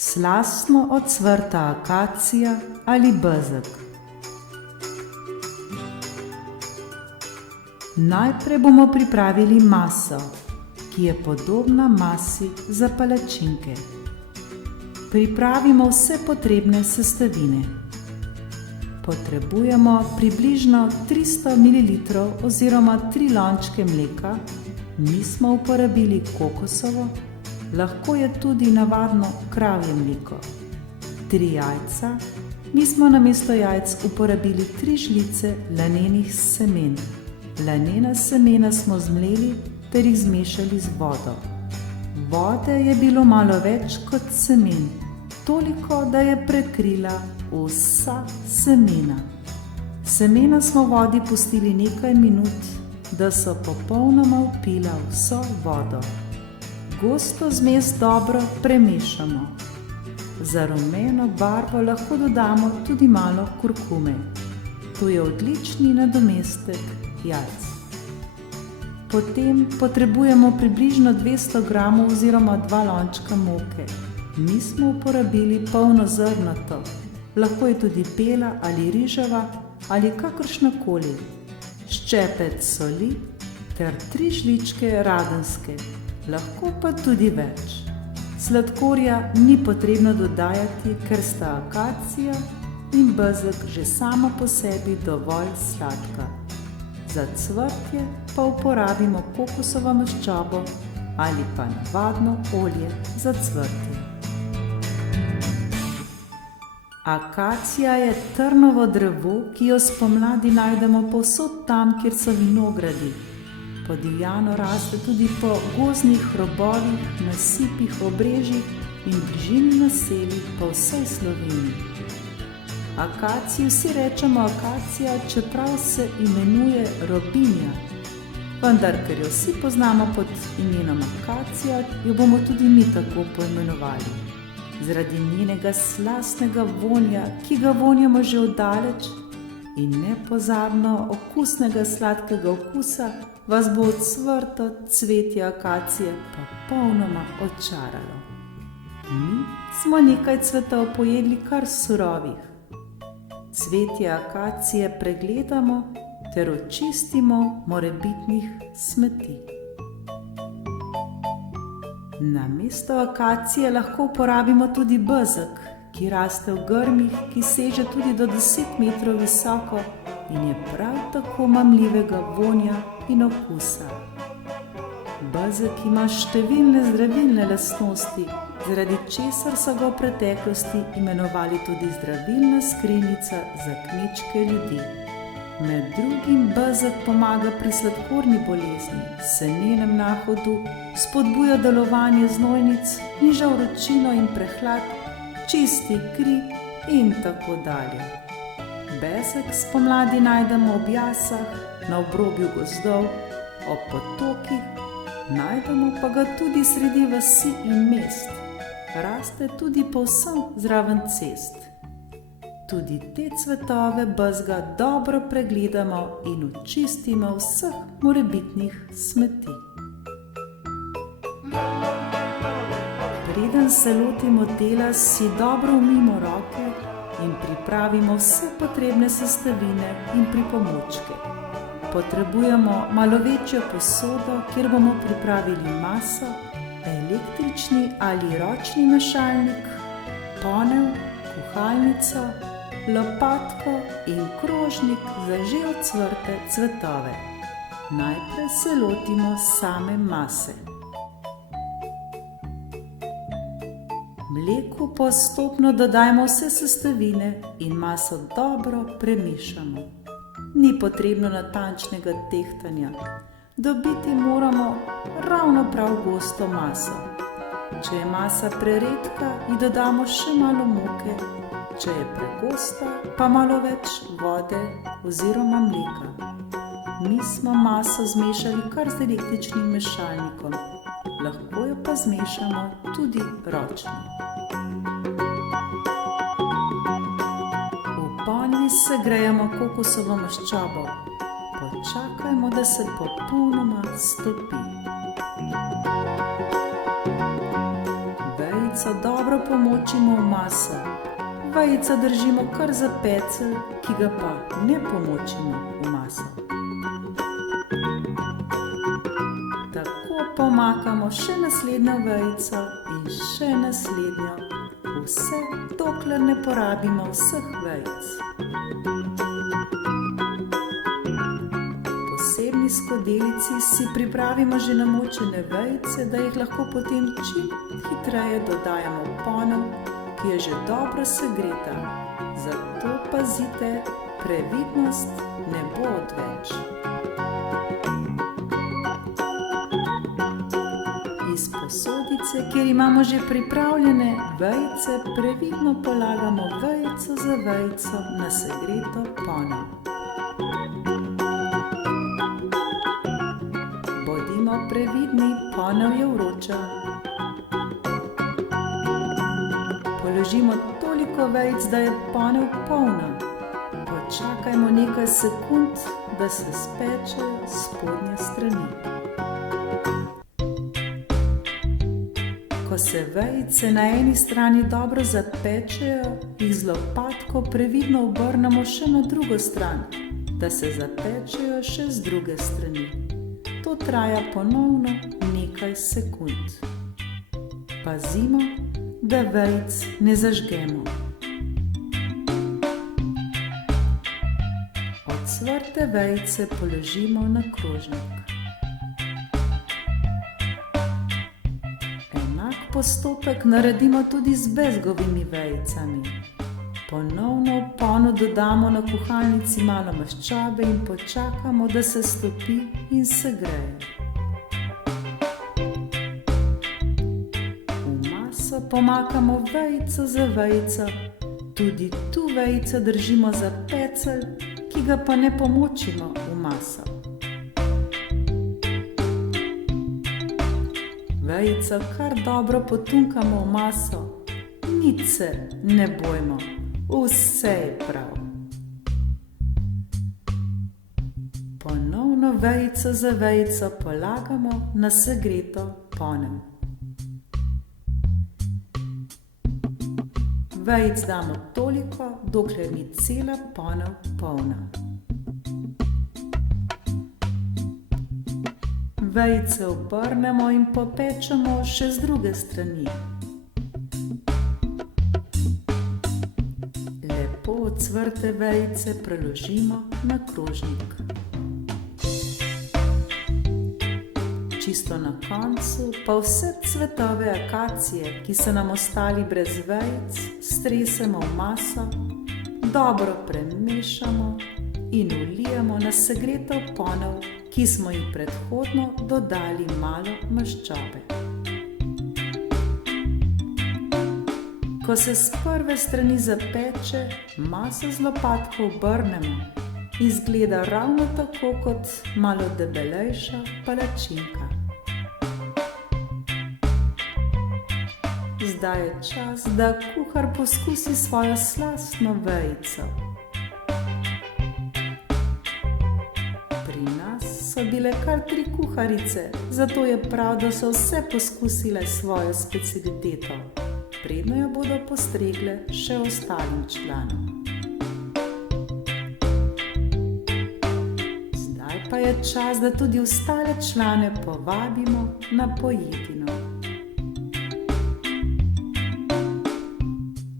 slastno ocvrta akacija ali bezeg. Najprej bomo pripravili maso, ki je podobna masi za palačinke. Pripravimo vse potrebne sestavine. Potrebujemo približno 300 ml oziroma 3 lončke mleka. Mi smo uporabili kokosovo, lahko je tudi navadno kravje mleko. 3 jajca. Mi smo namesto jajc uporabili 3 žlice lanenih semen. Lanena semena smo zmleli ter jih zmešali z vodo. Vode je bilo malo več kot semen, toliko, da je prekrila vsa semena. Semena smo v vodi pustili nekaj minut, da so popolnoma vpila vso vodo. Gosto zmes dobro premešamo. Za rumeno barvo lahko dodamo tudi malo kurkume. To je odlični nadomestek jajc. Potem potrebujemo približno 200 g oziroma 2 lončka moke. Mi smo uporabili polnozrnato, lahko je tudi bela ali riževa ali kakršnakoli. Ščepec soli ter 3 žličke radenske, lahko pa tudi več. Sladkorja ni potrebno dodajati, ker sta akacija in bezeg že sama po sebi dovolj sladka. Za cvrtje pa uporabimo kokosovo maščobo ali pa navadno olje za cvrtje. Akacija je trnovo drevo, ki jo spomladi najdemo povsod tam, kjer so vinogradi. Podivjano raste tudi po gozdnih robovih, nasipih, obrežjih in bližini naselij po vsej Sloveniji. Akaciji vsi rečemo akacija, čeprav se imenuje robinja. Vendar, ker jo vsi poznamo pod imenom akacija, jo bomo tudi mi tako poimenovali. Zaradi njenega slastnega vonja, ki ga vonjamo že oddaleč, in nepozabno okusnega sladkega okusa, vas bo ocvrto cvetje akacije popolnoma očaralo. Mi smo nekaj cvetov pojedli kar surovih. Cvetje akacije pregledamo ter očistimo morebitnih smeti. Namesto akacije lahko uporabimo tudi bezeg, ki raste v grmih, ki seže tudi do 10 metrov visoko in je prav tako mamljivega vonja in okusa. Bezeg ima številne zdravilne lastnosti, zaradi česar so ga v preteklosti imenovali tudi zdravilna skrinjica za kmečke ljudi. Med drugim bezeg pomaga pri sladkorni bolezni, semenem nahodu, spodbuja delovanje znojnic, niža vročino in prehlad, čisti kri in tako dalje. Bezeg spomladi najdemo ob jasah, na obrobju gozdov, ob potokih, najdemo pa ga tudi sredi vasi in mest. Raste tudi povsem zraven cest. Tudi te cvetove bezga dobro pregledamo in očistimo vseh morebitnih smeti. Preden se lotimo dela, si dobro umijmo roke in pripravimo vse potrebne sestavine in pripomočke. Potrebujemo malo večjo posodo, kjer bomo pripravili maso, električni ali ročni mešalnik, ponev, kuhalnico, lopatko in krožnik za že ocvrte cvetove. Najprej se lotimo same mase. Mleku postopno dodajmo vse sestavine in maso dobro premešamo. Ni potrebno natančnega tehtanja. Dobiti moramo ravno prav gosto maso. Če je masa preredka, ji dodamo še malo moke, če je pregosta, pa malo več vode oziroma mleka. Mi smo maso zmešali kar z električnim mešalnikom, lahko jo pa zmešamo tudi ročno. V ponvi segrejemo kokosovo maščobo. Počakajmo, da se popolnoma stopi. vejico dobro pomočimo v maso. Vejico držimo kar za pecelj, ki ga pa ne pomočimo v maso. Tako pomakamo še naslednjo vejico in še naslednjo, vse dokler ne porabimo vseh vejic. V posebni skodelici si pripravimo že namočene vejice, da jih lahko potem čim hitreje dodajamo v ponev, ki je že dobro segreta. Zato pazite, previdnost ne bo odveč. Iz posodice, kjer imamo že pripravljene vejice, previdno polagamo vejico za vejico na segreto ponev. Bodimo previdni, ponev je vroča. Položimo toliko vejic, da je ponev polna. Počakajmo nekaj sekund, da se spečejo spodnje strani. Ko se vejice na eni strani dobro zapečejo, jih z lopatko previdno obrnemo še na drugo stran, da se zapečejo še z druge strani. To traja ponovno nekaj sekund. Pazimo, da vejic ne zažgemo. Ocvrte vejice položimo na krožnik. Enak postopek naredimo tudi z bezgovimi vejicami. Ponovno v ponev dodamo na kuhalnici malo maščobe in počakamo, da se stopi in segreje. V maso pomakamo vejico za vejico, tudi tu vejico držimo za pecelj, ki ga pa ne pomočimo v maso. Vejico kar dobro potunkamo v maso, nič se ne bojmo. Vse je prav. Ponovno vejico za vejico polagamo na segreto ponev. Vejic damo toliko, dokler ni cela ponev polna. Vejice obrnemo in popečemo še z druge strani. Ocvrte vejice preložimo na krožnik. Čisto na koncu pa vse cvetove akacije, ki so nam ostali brez vejic, stresemo v maso, dobro premešamo in vlijemo na segreto ponev, ki smo ji predhodno dodali malo maščobe. Ko se s prve strani zapeče, maso z lopatko obrnemo. Izgleda ravno tako kot malo debelejša palačinka. Zdaj je čas, da kuhar poskusi svojo slastno vejico. Pri nas so bile kar 3 kuharice, zato je prav, da so vse poskusile svojo specialiteto. Predno jo bodo postregle še ostalim članom. Zdaj pa je čas, da tudi ostale člane povabimo na pojedino.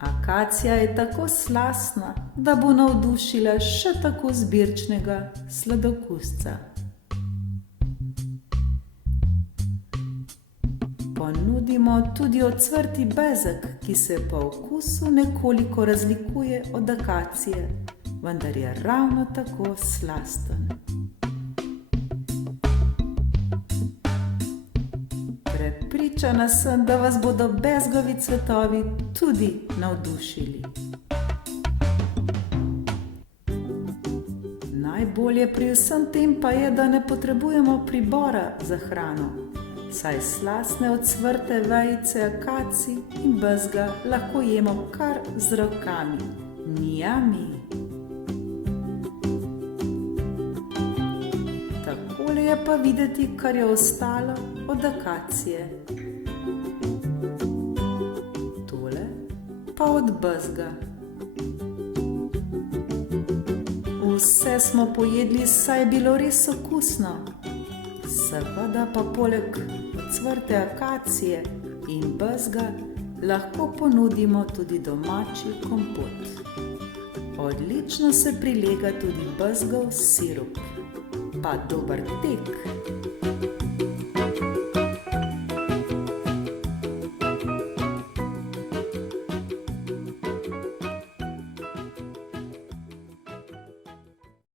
Akacija je tako slastna, da bo navdušila še tako izbirčnega sladokusca. Ponudimo tudi ocvrti bezeg, ki se po okusu nekoliko razlikuje od akacije, vendar je ravno tako slasten. Prepričana sem, da vas bodo bezgovi cvetovi tudi navdušili. Najbolje pri vsem tem pa je, da ne potrebujemo pribora za hrano, saj slastne ocvrte vejice akacij in bezga lahko jemo kar z rokami. Njami! Takole je pa videti, kar je ostalo od akacije. pa od bezga. Vse smo pojedli, saj je bilo res okusno. Seveda pa poleg ocvrte akacije in bezga lahko ponudimo tudi domači kompot. Odlično se prilega tudi bezgov sirup. Pa dober tek!